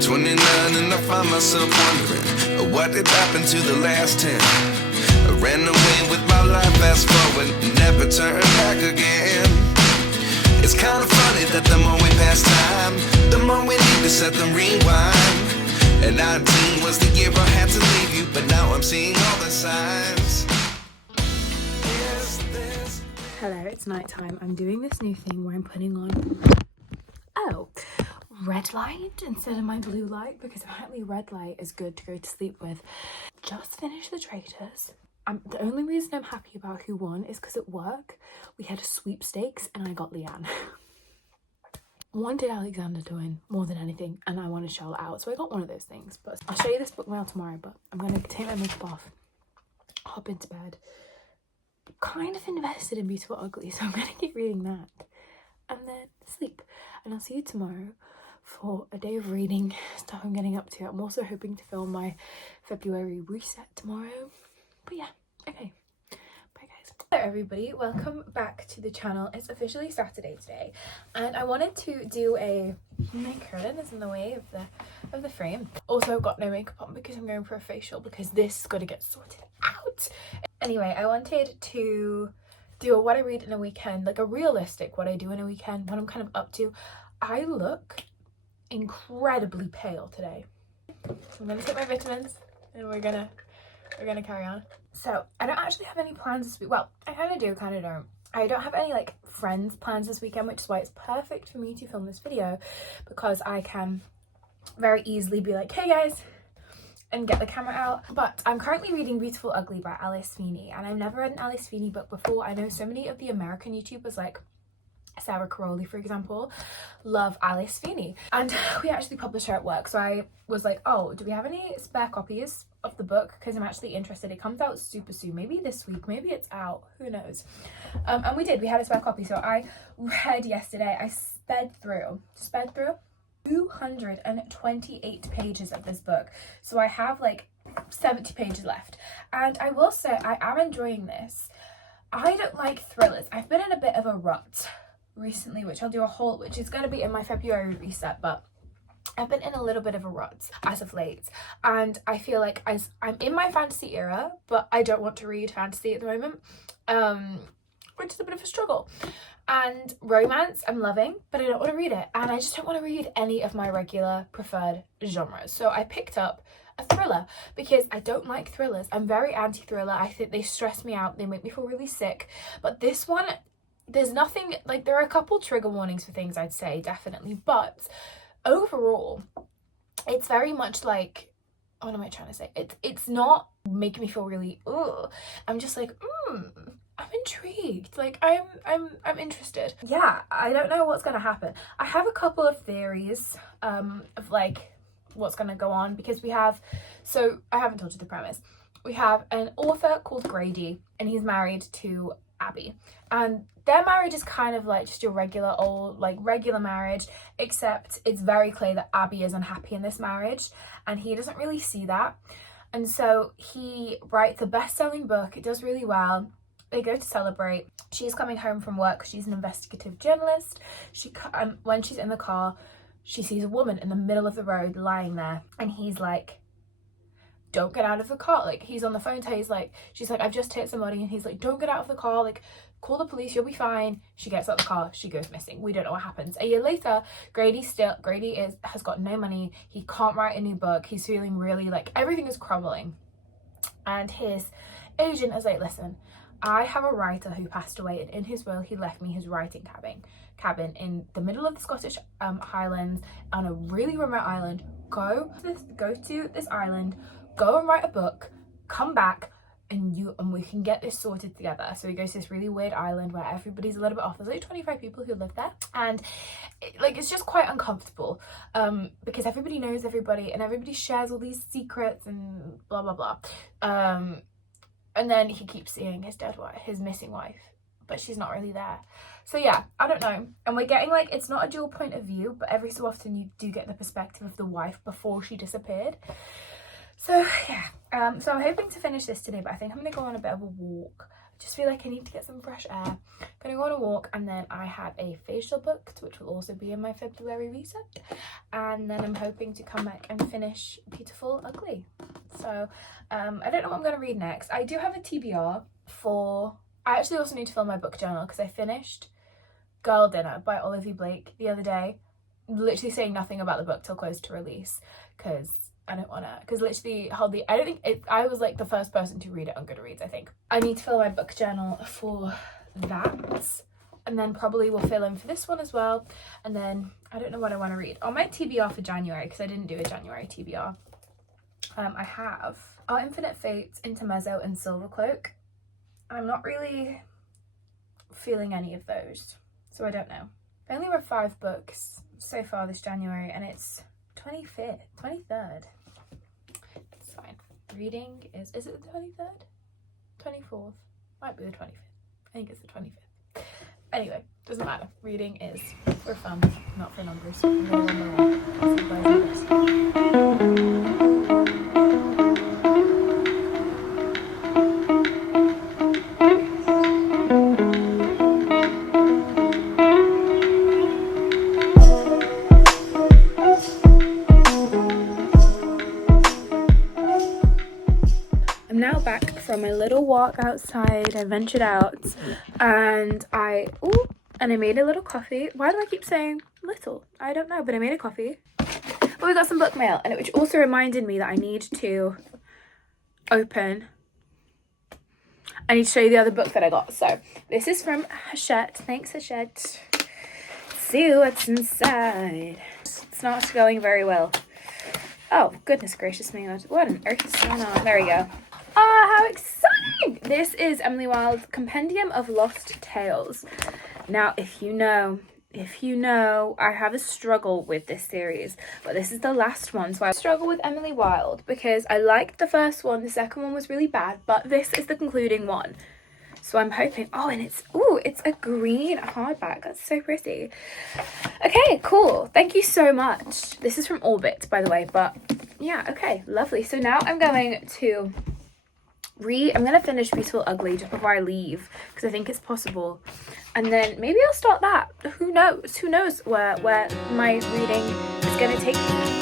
29 and I find myself wondering, what did happen to the last 10? I ran away with my life, fast forward, never turn back again. It's kind of funny that the more we pass time, the more we need to set them rewind. And 19 was the year I had to leave you, but now I'm seeing all the signs. Hello, it's night time. I'm doing this new thing where I'm putting on red light instead of my blue light, because apparently red light is good to go to sleep with. Just finished the Traitors. The only reason I'm happy about who won is because at work we had a sweepstakes and I got Leanne. Wanted Alexander to win more than anything, and I wanted Charlotte out, so I got one of those things. But I'll show you this book mail tomorrow. But I'm gonna take my makeup off, hop into bed. Kind of invested in Beautiful Ugly, so I'm gonna keep reading that and then sleep. And I'll see you tomorrow for a day of reading stuff I'm getting up to. I'm also hoping to film my February reset tomorrow. But yeah, okay. Bye guys. Hello everybody, welcome back to the channel. It's officially Saturday today, and I wanted to do my curtain is in the way of the frame. Also got no makeup on because I'm going for a facial, because this is gonna get sorted out. Anyway, I wanted to do a what I read in a weekend, like a realistic what I do in a weekend, what I'm kind of up to. I look incredibly pale today, so I'm gonna take my vitamins and we're gonna carry on. So I don't actually have any plans this week. Well, I kind of do, kind of don't. I don't have any like friends plans this weekend, which is why it's perfect for me to film this video, because I can very easily be like, hey guys, and get the camera out. But I'm currently reading Beautiful Ugly by Alice Feeney, and I've never read an Alice Feeney book before. I know so many of the American YouTubers like Sarah Caroli, for example, love Alice Feeney, and we actually published her at work, so I was like, oh, do we have any spare copies of the book, because I'm actually interested. It comes out super soon, maybe this week, maybe it's out, who knows. And we had a spare copy, so I read yesterday. I sped through 228 pages of this book, so I have like 70 pages left, and I will say I am enjoying this. I don't like thrillers. I've been in a bit of a rut recently, which I'll do a haul, which is going to be in my February reset, but I've been in a little bit of a rut as of late, and I feel like I'm in my fantasy era, but I don't want to read fantasy at the moment, which is a bit of a struggle. And romance I'm loving, but I don't want to read it, and I just don't want to read any of my regular preferred genres. So I picked up a thriller because I don't like thrillers. I'm very anti-thriller. I think they stress me out, they make me feel really sick. But this one, there's nothing, like, there are a couple trigger warnings for things, I'd say, definitely, but overall it's very much like, what am I trying to say, it's not making me feel really I'm just like I'm intrigued, like I'm interested. Yeah, I don't know what's gonna happen. I have a couple of theories of like what's gonna go on, because we have, so I haven't told you the premise. We have an author called Grady, and he's married to Abby, and their marriage is kind of like just your regular marriage, except it's very clear that Abby is unhappy in this marriage, and he doesn't really see that. And so he writes a best-selling book. It does really well. They go to celebrate. She's coming home from work. She's an investigative journalist. When she's in the car, she sees a woman in the middle of the road lying there, and he's like, don't get out of the car. Like, he's on the phone to her. He's like, she's like, I've just hit somebody, and he's like, don't get out of the car, like, call the police, you'll be fine. She gets out the car, she goes missing. We don't know what happens. A year later, Grady has got no money. He can't write a new book. He's feeling really like everything is crumbling, and his agent is like, listen, I have a writer who passed away, and in his will he left me his writing cabin in the middle of the Scottish Highlands on a really remote island. Go to this island, go and write a book, come back, and we can get this sorted together. So he goes to this really weird island where everybody's a little bit off. There's like 25 people who live there, and it's just quite uncomfortable because everybody knows everybody, and everybody shares all these secrets and blah blah blah. And then he keeps seeing his missing wife, but she's not really there. So yeah, I don't know. And we're getting like, it's not a dual point of view, but every so often you do get the perspective of the wife before she disappeared. So yeah, so I'm hoping to finish this today, but I think I'm gonna go on a bit of a walk. I just feel like I need to get some fresh air. I'm gonna go on a walk, and then I have a facial booked, which will also be in my February reset. and then I'm hoping to come back and finish Beautiful Ugly. So I don't know what I'm going to read next. I do have a TBR for... I actually also need to fill my book journal because I finished Girl Dinner by Olivia Blake the other day, literally saying nothing about the book till close to release because I don't want to, because literally I don't think I was like the first person to read it on Goodreads. I think I need to fill my book journal for that, and then probably will fill in for this one as well, and then I don't know what I want to read on my TBR for January because I didn't do a January TBR. I have Our Infinite Fates, Intermezzo and Silvercloak. I'm not really feeling any of those, so I don't know. I only read 5 books so far this January, and it's 23rd. It's fine. Reading is it the 23rd? 24th? Might be the 25th. I think it's the 25th. Anyway, doesn't matter. Reading is for fun, not for numbers. I'm gonna run my way. I'll see you guys in a bit. From my little walk outside, I ventured out and I made a little coffee. Why do I keep saying little? I don't know, but I made a coffee. But we got some book mail, and which also reminded me that I need to show you the other book that I got. So this is from Hachette. Thanks, Hachette. See what's inside. It's not going very well. Oh, goodness gracious me. What on earth is going on? There we go. Ah, how exciting! This is Emily Wilde's Compendium of Lost Tales. Now, if you know, I have a struggle with this series, but this is the last one, so I struggle with Emily Wilde because I liked the first one, the second one was really bad, but this is the concluding one. So I'm hoping, and it's a green hardback. That's so pretty. Okay, cool. Thank you so much. This is from Orbit, by the way, but yeah, okay, lovely. So now I'm going to finish Beautiful Ugly just before I leave because I think it's possible, and then maybe I'll start that. Who knows where my reading is going to take me.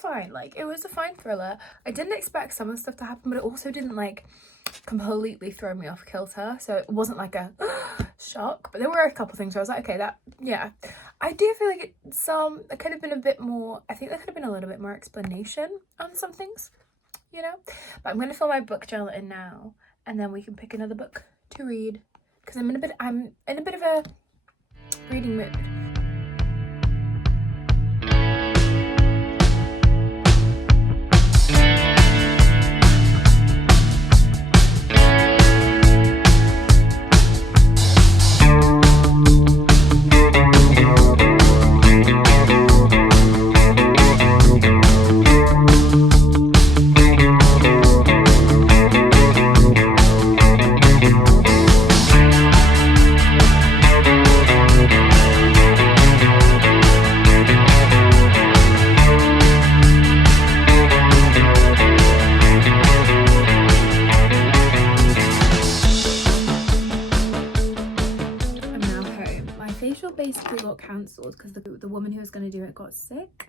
Fine, like it was a fine thriller. I didn't expect some of the stuff to happen, but it also didn't like completely throw me off kilter, so it wasn't like a shock, but there were a couple things where I was like, okay, I do feel like it could have been a bit more. I think there could have been a little bit more explanation on some things, but I'm going to fill my book journal in now, and then we can pick another book to read because I'm in a bit of a reading mood. Basically got cancelled because the woman who was going to do it got sick,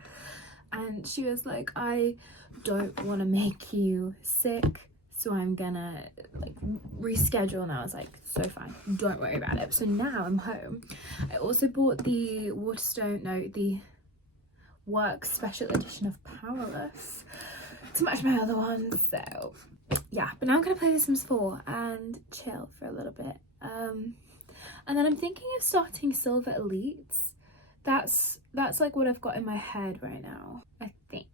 and she was like, I don't want to make you sick, so I'm gonna like reschedule. And I was like, so fine, don't worry about it. So now I'm home. I also bought the the Work special edition of Powerless to match my other ones. So yeah, but now I'm gonna play The Sims 4 and chill for a little bit. And then I'm thinking of starting Silver Elites. That's like what I've got in my head right now, I think.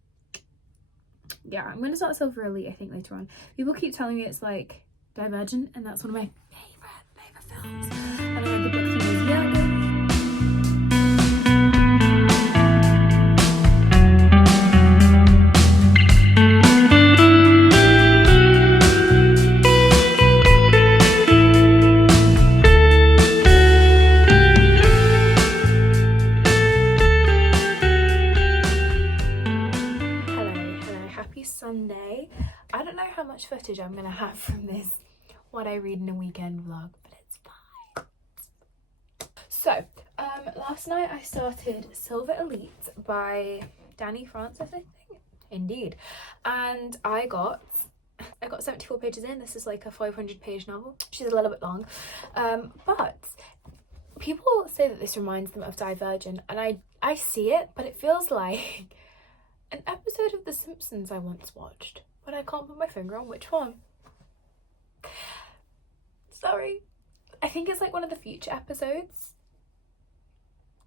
Yeah, I'm going to start Silver Elite, I think, later on. People keep telling me it's like Divergent, and that's one of my favorite films. And I read the book when I was younger. footage I'm gonna have from this what I read in a weekend vlog, but it's fine. So last night I started Silver Elite by Danny Francis, I think. Indeed. And I got 74 pages in. This is like a 500-page novel. She's a little bit long, but people say that this reminds them of Divergent, and I see it, but it feels like an episode of The Simpsons I once watched, but I can't put my finger on which one. Sorry. I think it's like one of the future episodes.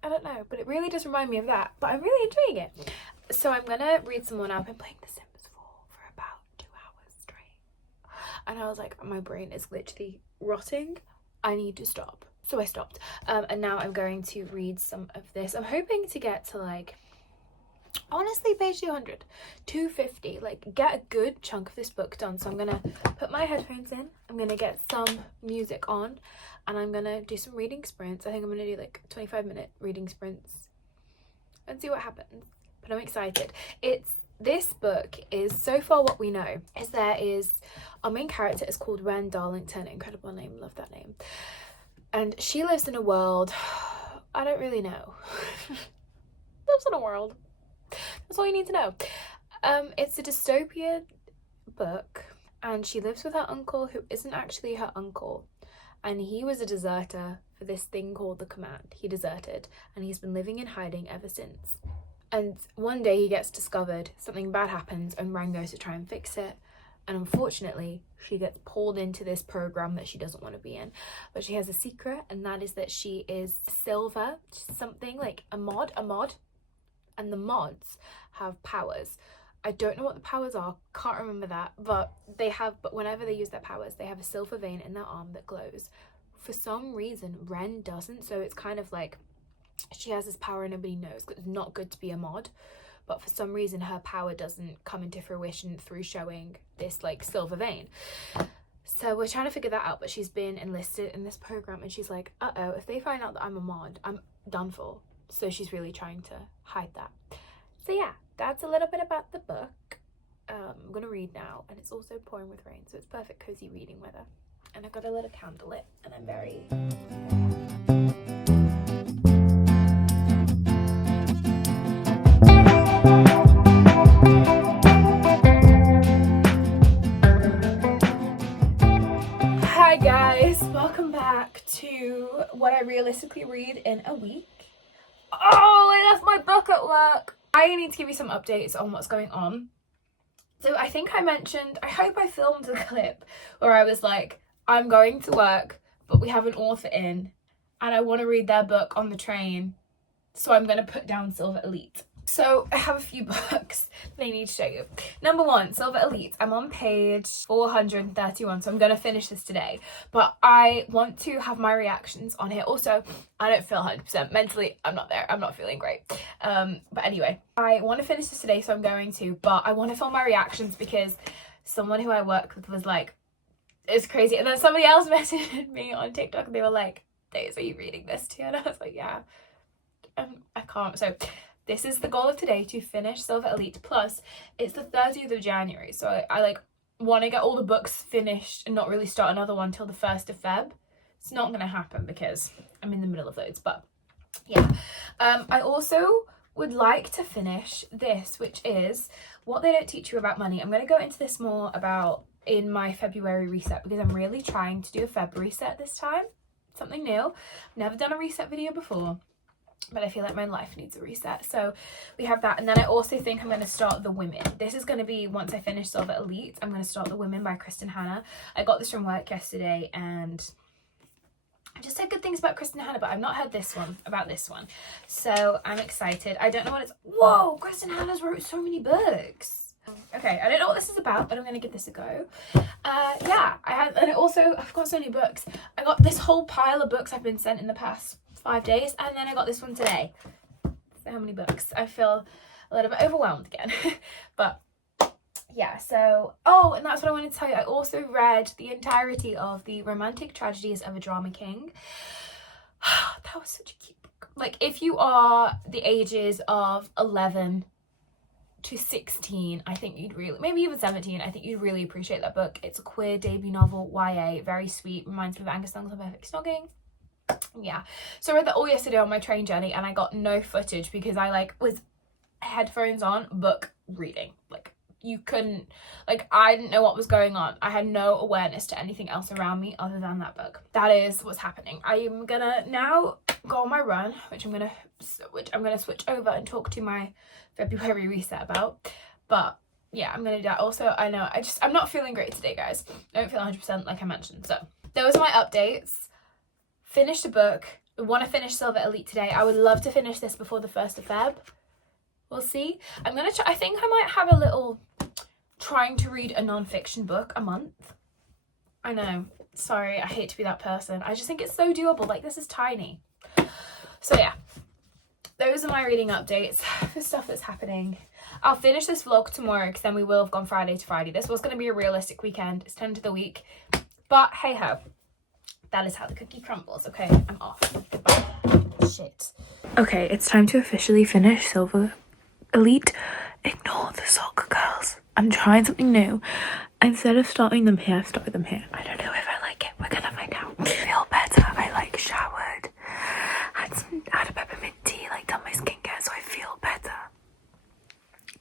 I don't know, but it really does remind me of that. But I'm really enjoying it. So I'm gonna read some more now. I've been playing The Sims 4 for about 2 hours straight. And I was like, my brain is literally rotting. I need to stop. So I stopped. And now I'm going to read some of this. I'm hoping to get to like, honestly, page 200, 250, like get a good chunk of this book done. So I'm gonna put my headphones in, I'm gonna get some music on, and I'm gonna do some reading sprints. I think I'm gonna do like 25-minute reading sprints and see what happens. But I'm excited. This book is, so far what we know is there is, our main character is called Ren Darlington. Incredible name, love that name. And she lives in a world, I don't really know. Lives in a world. That's all you need to know. It's a dystopian book, and she lives with her uncle who isn't actually her uncle, and he was a deserter for this thing called the Command. He deserted, and he's been living in hiding ever since. And one day he gets discovered, something bad happens, and Ren goes to try and fix it, and unfortunately she gets pulled into this program that she doesn't want to be in. But she has a secret, and that is that she is Silver, something like a mod, and the mods have powers. I don't know what the powers are, can't remember that, but whenever they use their powers, they have a silver vein in their arm that glows. For some reason, Ren doesn't, so it's kind of like she has this power and nobody knows. It's not good to be a mod, but for some reason her power doesn't come into fruition through showing this like silver vein. So we're trying to figure that out, but she's been enlisted in this program, and she's like, uh-oh, if they find out that I'm a mod, I'm done for. So she's really trying to hide that. So yeah, that's a little bit about the book. I'm gonna read now, and it's also pouring with rain, so it's perfect cozy reading weather. And I've got a little candle lit, and I'm very... Hi guys, welcome back to what I realistically read in a week. Oh, I left my book at work. I need to give you some updates on what's going on. So I think I mentioned, I hope I filmed a clip where I was like, I'm going to work, but we have an author in, and I want to read their book on the train, so I'm going to put down Silver Elite. So I have a few books that I need to show you. Number 1, Silver Elite. I'm on page 431, so I'm going to finish this today. But I want to have my reactions on here. Also, I don't feel 100%. Mentally, I'm not there. I'm not feeling great. But anyway, I want to finish this today, so I'm going to. But I want to film my reactions because someone who I work with was like, it's crazy. And then somebody else messaged me on TikTok, and they were like, Days, are you reading this too? And I was like, yeah. I can't. So... this is the goal of today, to finish Silver Elite. Plus, it's the 30th of January, so I like want to get all the books finished and not really start another one till the 1st of Feb. It's not going to happen because I'm in the middle of those, but yeah. I also would like to finish this, which is What They Don't Teach You About Money. I'm going to go into this more about in my February reset because I'm really trying to do a Feb reset this time. Something new. I've never done a reset video before, but I feel like my life needs a reset. So we have that. And then I also think I'm going to start The Women. This is going to be, once I finish Silver Elite, I'm going to start The Women by Kristen Hanna. I got this from work yesterday, and I just heard good things about Kristen Hanna, but I've not heard about this one. So I'm excited. I don't know what it's... Whoa! Kristen Hanna's wrote so many books. Okay, I don't know what this is about, but I'm going to give this a go. Yeah, I've got so many books. I got this whole pile of books I've been sent in the past 5 days, and then I got this one today. So many books. I feel a little bit overwhelmed again. But yeah, so and that's what I wanted to tell you. I also read the entirety of The Romantic Tragedies of a Drama King. That was such a cute book. Like, if you are the ages of 11 to 16, I think you'd really, maybe even 17, I think you'd really appreciate that book. It's a queer debut novel, YA, very sweet, reminds me of Angus Thongs and Perfect Snogging. Yeah, so I read that all yesterday on my train journey, and I got no footage because I like was headphones on, book reading. Like, you couldn't, like, I didn't know what was going on. I had no awareness to anything else around me other than that book. That is what's happening. I am gonna now go on my run, which I'm gonna switch over and talk to my February reset about. But yeah, I'm gonna do that. Also, I know I'm not feeling great today, guys. I don't feel 100% like I mentioned. So those are my updates. Finished a book. I want to finish Silver Elite today. I would love to finish this before the 1st of Feb. We'll see. I'm gonna try. I think I might have a little trying to read a non-fiction book a month. I know, sorry, I hate to be that person. I just think it's so doable. Like, this is tiny. So yeah, those are my reading updates for stuff that's happening. I'll finish this vlog tomorrow because then we will have gone Friday to Friday. This was going to be a realistic weekend. It's 10 to the week, but hey ho, that is how the cookie crumbles. Okay, I'm off. Goodbye. Shit. Okay, it's time to officially finish Silver Elite. Ignore the sock, girls. I'm trying something new. Instead of starting them here, I've started them here. I don't know if I like it. We're gonna find out. I feel better. I like showered, had a peppermint tea, like done my skincare, so I feel better.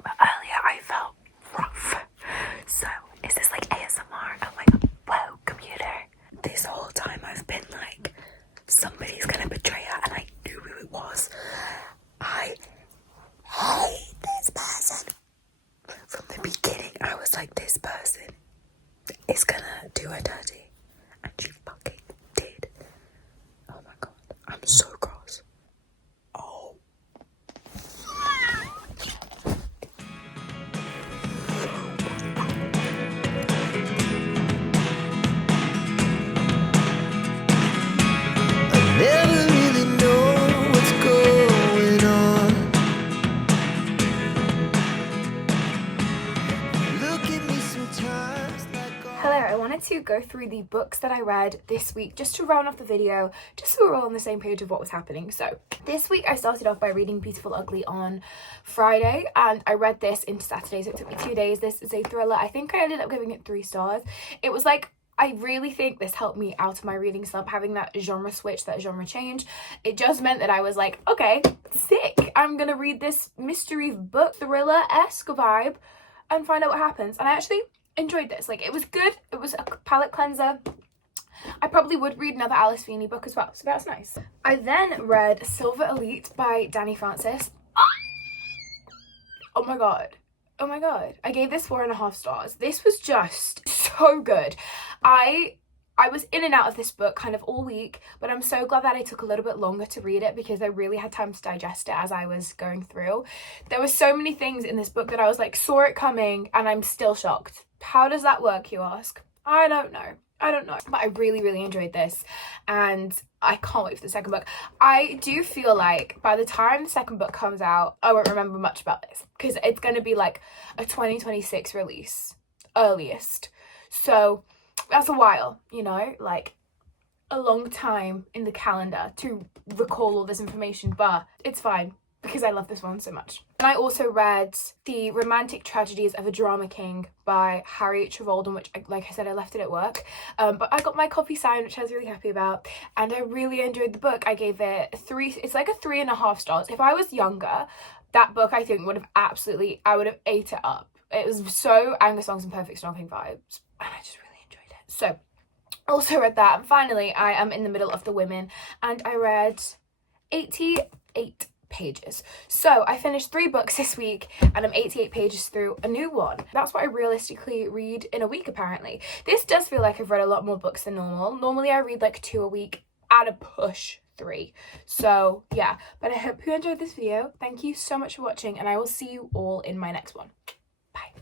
But earlier I felt rough. So is this like ASMR? I'm like, whoa, computer. This whole time I've been like, somebody's gonna betray her, and I knew who it was. I hate this person. From the beginning, I was like, this person is gonna do her dirty. And she fucking did. Oh my god. I'm so cross. Oh. I never really know what's going on. Look at me sometimes like Hello, I wanted to go through the books that I read this week just to round off the video, just so we're all on the same page of what was happening. So this week I started off by reading Beautiful Ugly on Friday, and I read this into Saturday, so it took me 2 days. This is a thriller. I think I ended up giving it 3 stars. It was like, I really think this helped me out of my reading slump, having that genre switch, that genre change. It just meant that I was like, okay, sick. I'm gonna read this mystery book, thriller-esque vibe, and find out what happens. And I actually enjoyed this. Like, it was good. It was a palate cleanser. I probably would read another Alice Feeney book as well, so that was nice. I then read Silver Elite by Danny Francis. Oh my god. Oh my god. I gave this 4.5 stars. This was just so good. I was in and out of this book kind of all week, but I'm so glad that I took a little bit longer to read it because I really had time to digest it as I was going through. There were so many things in this book that I was like, saw it coming, and I'm still shocked. How does that work, you ask? I don't know, but I really, really enjoyed this, and I can't wait for the second book. I do feel like by the time the second book comes out, I won't remember much about this because it's going to be like a 2026 release, earliest. So that's a while, you know, like a long time in the calendar to recall all this information, but it's fine because I love this one so much. And I also read The Romantic Tragedies of a Drama King by Harriet Trevolden, which, like I said, I left it at work. But I got my copy signed, which I was really happy about. And I really enjoyed the book. I gave it 3, it's like a 3.5 stars. If I was younger, that book, I think, would have absolutely, I would have ate it up. It was so Angus Thongs and Perfect Snogging vibes. And I just really enjoyed it. So, also read that. And finally, I am in the middle of The Women. And I read 88 pages. So I finished 3 books this week and I'm 88 pages through a new one. That's what I realistically read in a week, apparently. This does feel like I've read a lot more books than normal. Normally I read like 2 a week, at a push 3. So yeah, but I hope you enjoyed this video. Thank you so much for watching, and I will see you all in my next one. Bye.